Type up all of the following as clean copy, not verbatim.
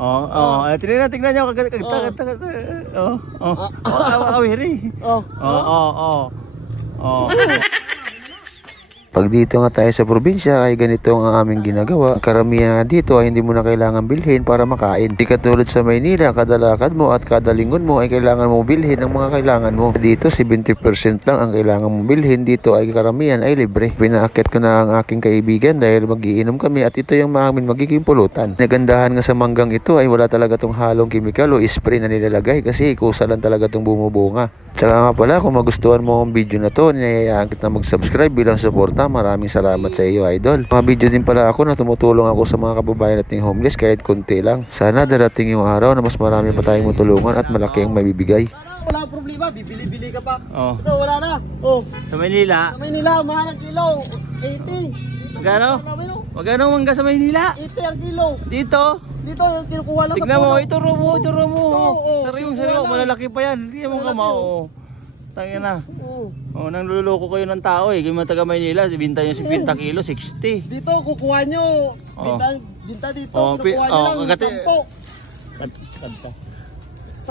Tingnan nyo. Awiri. Pag dito nga tayo sa probinsya ay ganito ang aming ginagawa. Karamihan dito ay hindi mo na kailangan bilhin para makain. Di katulad sa Maynila, kada lakad mo at kada linggon mo ay kailangan mo bilhin ang mga kailangan mo. Dito 70% lang ang kailangan mo bilhin. Dito ay karamihan ay libre. Pinaakit ko na ang aking kaibigan dahil magiinom kami at ito yung aming magiging pulutan. Nagandahan nga sa manggang ito ay wala talaga tong halong kimikal o spray na nilalagay kasi kusa lang talaga tong bumubunga. Tsaka nga pala, kung magustuhan mo ang video na to, ninayayaan kita mag-subscribe bilang suporta. Maraming salamat sa iyo, idol. Mga video din pala ako na tumutulong ako sa mga kababayan nating homeless kahit konti lang. Sana darating yung araw na mas marami pa tayong matulungan at malaki ang mabibigay. Wala problema, bibili-bili ka pa. Ito, wala na. Sa Maynila. Sa Maynila, mahal ang kilo. 80. Magkano mangga sa Maynila? 80 ang kilo. Dito yung kinukuha lang sa tignan mo, puno. ituro mo. Sariwang, malalaki pa yan. Hindi mo kamao. Tangin na. Nang lululoko kayo ng tao eh. Kaya mga taga Maynila, binta nyo 50 kilo, 60. Dito, kukuha nyo. Binta dito, kinukuha nyo lang 10.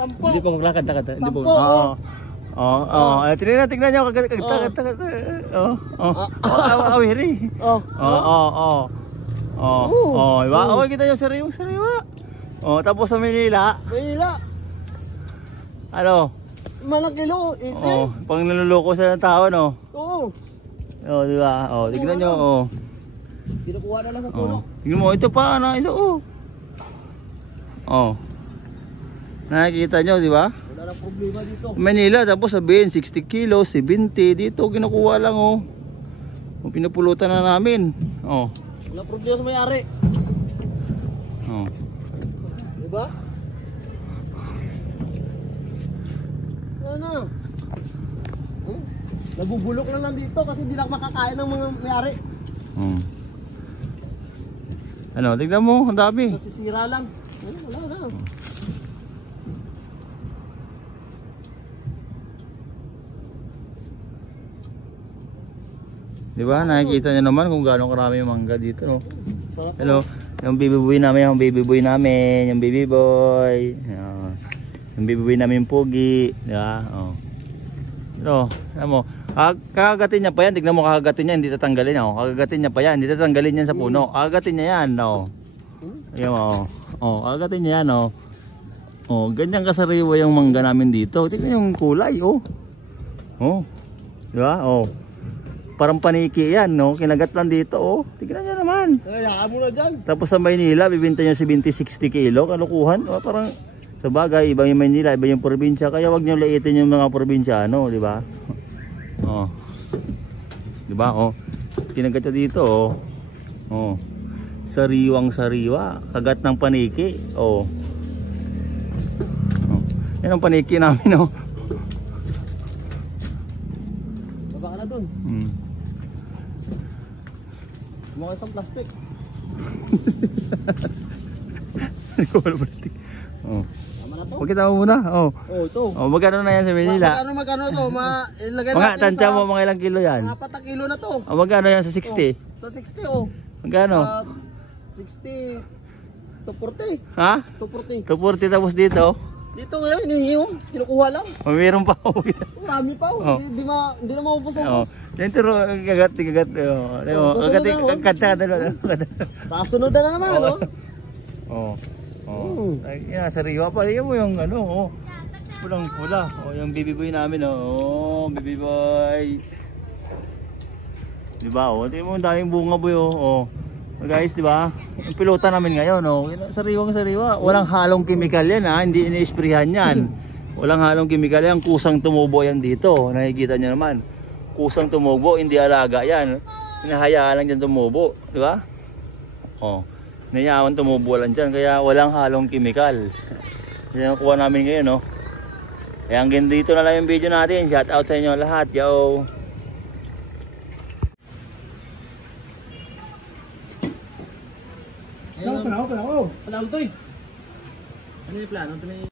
10. Hindi pa maglakad. 10. Tingnan nyo. Awiri. Diba? Kita nyo sariwa. Tapos sa Maynila. Ano? Malang kilo, 80. Pang naluloko sa ng tao, no? Oo. Diba? Tignan nyo, Kinukuha na lang sa puno. Tignan mo, ito pa, isa, nakikita nyo, diba? Wala nang problema dito. Manila, tapos sabihin, 60 kilos, 70, dito, kinukuha lang, pinupulutan na namin, Wala problema sa may-ari. Diba? Ano? Nabubulok na lang dito kasi hindi lang makakain ng mga may-ari. Tignan mo, ang dami. Nasisira lang. Wala na. Diba? Nakikita nyo naman kung gaano karami yung mangga dito, no? Hello, yung baby boy namin, yung baby boy namin pogi, diba? Pero, alam mo, kakagatin niya pa yan, tignan mo, kakagatin niya, hindi tatanggalin, kakagatin niya pa yan, hindi tatanggalin yan sa puno, kakagatin niya yan, ayan mo, kakagatin niya yan, ganyan kasariwa yung mangga namin dito, tignan yung kulay, diba? Parang paniki yan, kinagat lang dito, tignan nyo naman. Hayaan mo na dyan. Tapos sa Maynila, bibinta nyo 70-60 kilo, kalukuhan, parang sa bagay, iba yung Maynila, iba yung probinsya, kaya wag nyo laitin yung mga probinsyano, di ba? Di ba? Kinagat nyo dito, sariwang sariwa, kagat ng paniki, yan ang paniki namin, Baba ka na dun. Mukha isang plastic. Hindi ko wala plastic. Tama na to. Pagkita mo muna. Ito. Magkano na yan sa Manila? Magkano to? Ilagay Mga natin tansya mo, mga ilang kilo yan? Mga 4 kilo na to. Magkano yan sa 60? Sa 60 Magkano? 60 to 40. Ha? 240. 240 tapos dito? Dito ngayon, hinihingi kinukuha lang. Mayroon pa ako. Marami pa. Hindi na maubos ang yan turo, kagat. Sa sunod na naman, Yan, sariwa pa. Yan mo yung pulang-pula. Yung baby boy namin, baby boy. Diba, tingnan mo, daming bunga boy, guys, diba? Yung pilota namin ngayon, sariwang-sariwa. Walang halong kimikal yan, hindi ini-sprayhan yan. Walang halong kimikal yan, kusang tumubo yan dito. Nakikita nyo naman. Kusang tumubo, hindi alaga yan. Hinahayaan lang dyan tumubo, diba? Nayawan tumubo lang dyan, kaya walang halong kimikal. Yan ang kuha namin ngayon, Kaya hanggang dito na lang yung video natin. Shout out sa inyo lahat, yo! Panahon to eh. Ano yung plano?